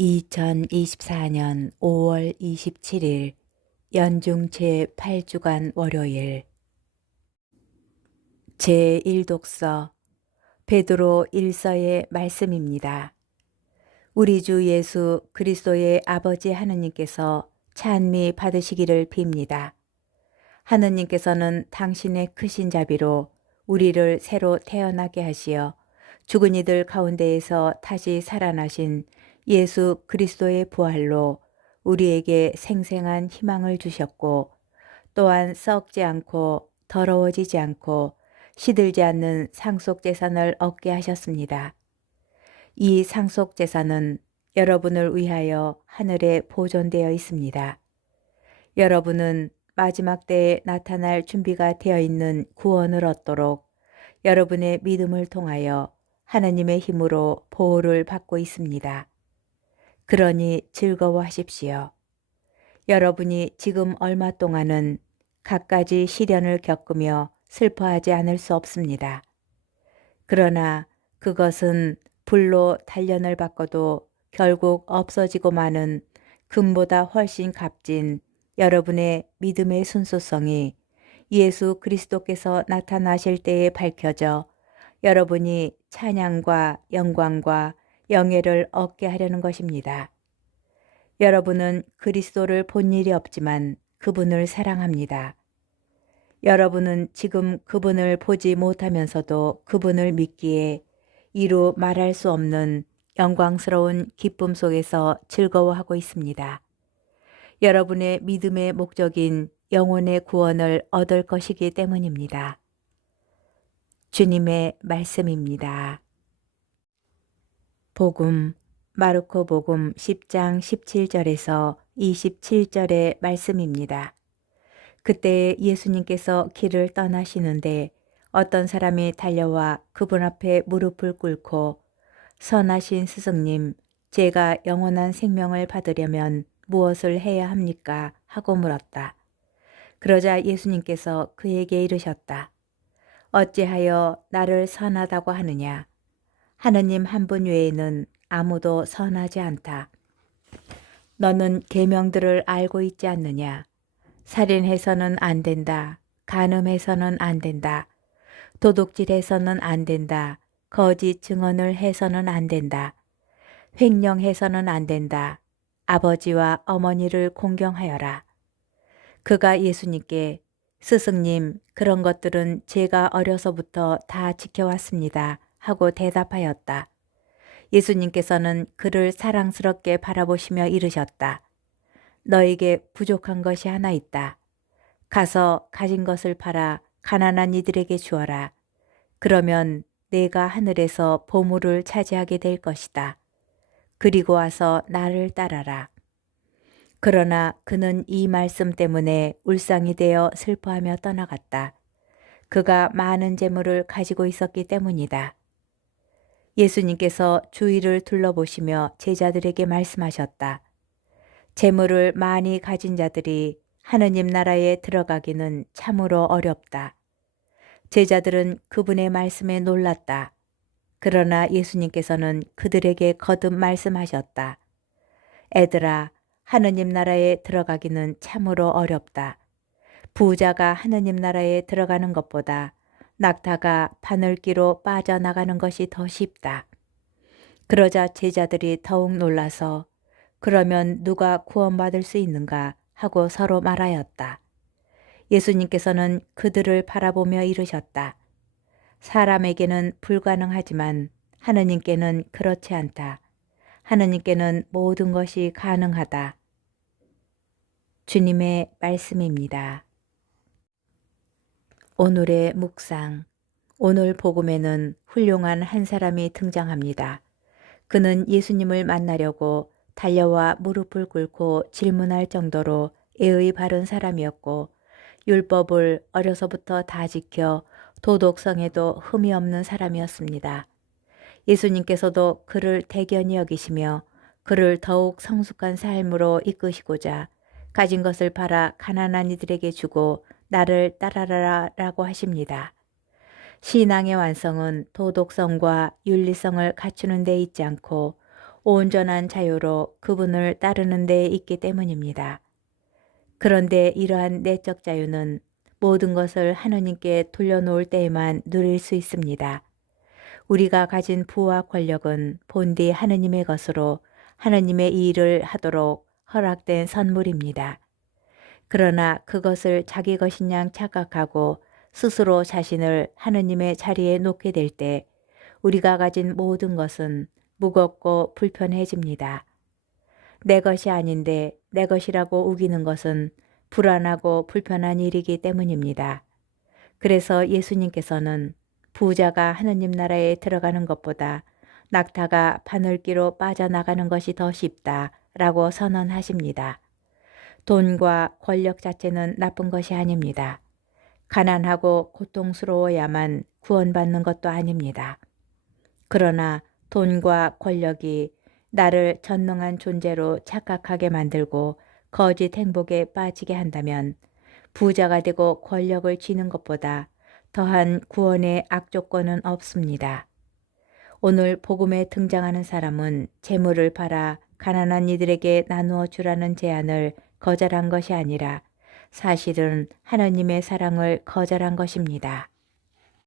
2024년 5월 27일 연중 제8주간 월요일 제1독서 베드로 1서의 말씀입니다. 우리 주 예수 그리스도의 아버지 하느님께서 찬미 받으시기를 빕니다. 하느님께서는 당신의 크신 자비로 우리를 새로 태어나게 하시어 죽은 이들 가운데에서 다시 살아나신 예수 그리스도의 부활로 우리에게 생생한 희망을 주셨고, 또한 썩지 않고 더러워지지 않고 시들지 않는 상속재산을 얻게 하셨습니다. 이 상속재산은 여러분을 위하여 하늘에 보존되어 있습니다. 여러분은 마지막 때에 나타날 준비가 되어 있는 구원을 얻도록 여러분의 믿음을 통하여 하나님의 힘으로 보호를 받고 있습니다. 그러니 즐거워하십시오. 여러분이 지금 얼마 동안은 갖가지 시련을 겪으며 슬퍼하지 않을 수 없습니다. 그러나 그것은 불로 단련을 받고도 결국 없어지고 마는 금보다 훨씬 값진 여러분의 믿음의 순수성이 예수 그리스도께서 나타나실 때에 밝혀져 여러분이 찬양과 영광과 영예를 얻게 하려는 것입니다. 여러분은 그리스도를 본 일이 없지만 그분을 사랑합니다. 여러분은 지금 그분을 보지 못하면서도 그분을 믿기에 이루 말할 수 없는 영광스러운 기쁨 속에서 즐거워하고 있습니다. 여러분의 믿음의 목적인 영혼의 구원을 얻을 것이기 때문입니다. 주님의 말씀입니다. 복음 마르코 복음 10장 17절에서 27절의 말씀입니다. 그때 예수님께서 길을 떠나시는데 어떤 사람이 달려와 그분 앞에 무릎을 꿇고 선하신 스승님, 제가 영원한 생명을 받으려면 무엇을 해야 합니까? 하고 물었다. 그러자 예수님께서 그에게 이르셨다. 어찌하여 나를 선하다고 하느냐? 하느님 한 분 외에는 아무도 선하지 않다. 너는 계명들을 알고 있지 않느냐? 살인해서는 안 된다. 간음해서는 안 된다. 도둑질해서는 안 된다. 거짓 증언을 해서는 안 된다. 횡령해서는 안 된다. 아버지와 어머니를 공경하여라. 그가 예수님께 스승님, 그런 것들은 제가 어려서부터 다 지켜왔습니다. 하고 대답하였다. 예수님께서는 그를 사랑스럽게 바라보시며 이르셨다. 너에게 부족한 것이 하나 있다. 가서 가진 것을 팔아 가난한 이들에게 주어라. 그러면 내가 하늘에서 보물을 차지하게 될 것이다. 그리고 와서 나를 따라라. 그러나 그는 이 말씀 때문에 울상이 되어 슬퍼하며 떠나갔다. 그가 많은 재물을 가지고 있었기 때문이다. 예수님께서 주위를 둘러보시며 제자들에게 말씀하셨다. 재물을 많이 가진 자들이 하느님 나라에 들어가기는 참으로 어렵다. 제자들은 그분의 말씀에 놀랐다. 그러나 예수님께서는 그들에게 거듭 말씀하셨다. 애들아, 하느님 나라에 들어가기는 참으로 어렵다. 부자가 하느님 나라에 들어가는 것보다 낙타가 바늘기로 빠져나가는 것이 더 쉽다. 그러자 제자들이 더욱 놀라서 그러면 누가 구원받을 수 있는가 하고 서로 말하였다. 예수님께서는 그들을 바라보며 이르셨다. 사람에게는 불가능하지만 하느님께는 그렇지 않다. 하느님께는 모든 것이 가능하다. 주님의 말씀입니다. 오늘의 묵상. 오늘 복음에는 훌륭한 한 사람이 등장합니다. 그는 예수님을 만나려고 달려와 무릎을 꿇고 질문할 정도로 예의 바른 사람이었고 율법을 어려서부터 다 지켜 도덕성에도 흠이 없는 사람이었습니다. 예수님께서도 그를 대견히 여기시며 그를 더욱 성숙한 삶으로 이끄시고자 가진 것을 팔아 가난한 이들에게 주고 나를 따라라라고 하십니다. 신앙의 완성은 도덕성과 윤리성을 갖추는 데 있지 않고 온전한 자유로 그분을 따르는 데 있기 때문입니다. 그런데 이러한 내적 자유는 모든 것을 하느님께 돌려놓을 때에만 누릴 수 있습니다. 우리가 가진 부와 권력은 본디 하느님의 것으로 하느님의 이 일을 하도록 허락된 선물입니다. 그러나 그것을 자기 것인 양 착각하고 스스로 자신을 하느님의 자리에 놓게 될 때 우리가 가진 모든 것은 무겁고 불편해집니다. 내 것이 아닌데 내 것이라고 우기는 것은 불안하고 불편한 일이기 때문입니다. 그래서 예수님께서는 부자가 하느님 나라에 들어가는 것보다 낙타가 바늘기로 빠져나가는 것이 더 쉽다라고 선언하십니다. 돈과 권력 자체는 나쁜 것이 아닙니다. 가난하고 고통스러워야만 구원받는 것도 아닙니다. 그러나 돈과 권력이 나를 전능한 존재로 착각하게 만들고 거짓 행복에 빠지게 한다면 부자가 되고 권력을 쥐는 것보다 더한 구원의 악조건은 없습니다. 오늘 복음에 등장하는 사람은 재물을 팔아 가난한 이들에게 나누어 주라는 제안을 거절한 것이 아니라 사실은 하나님의 사랑을 거절한 것입니다.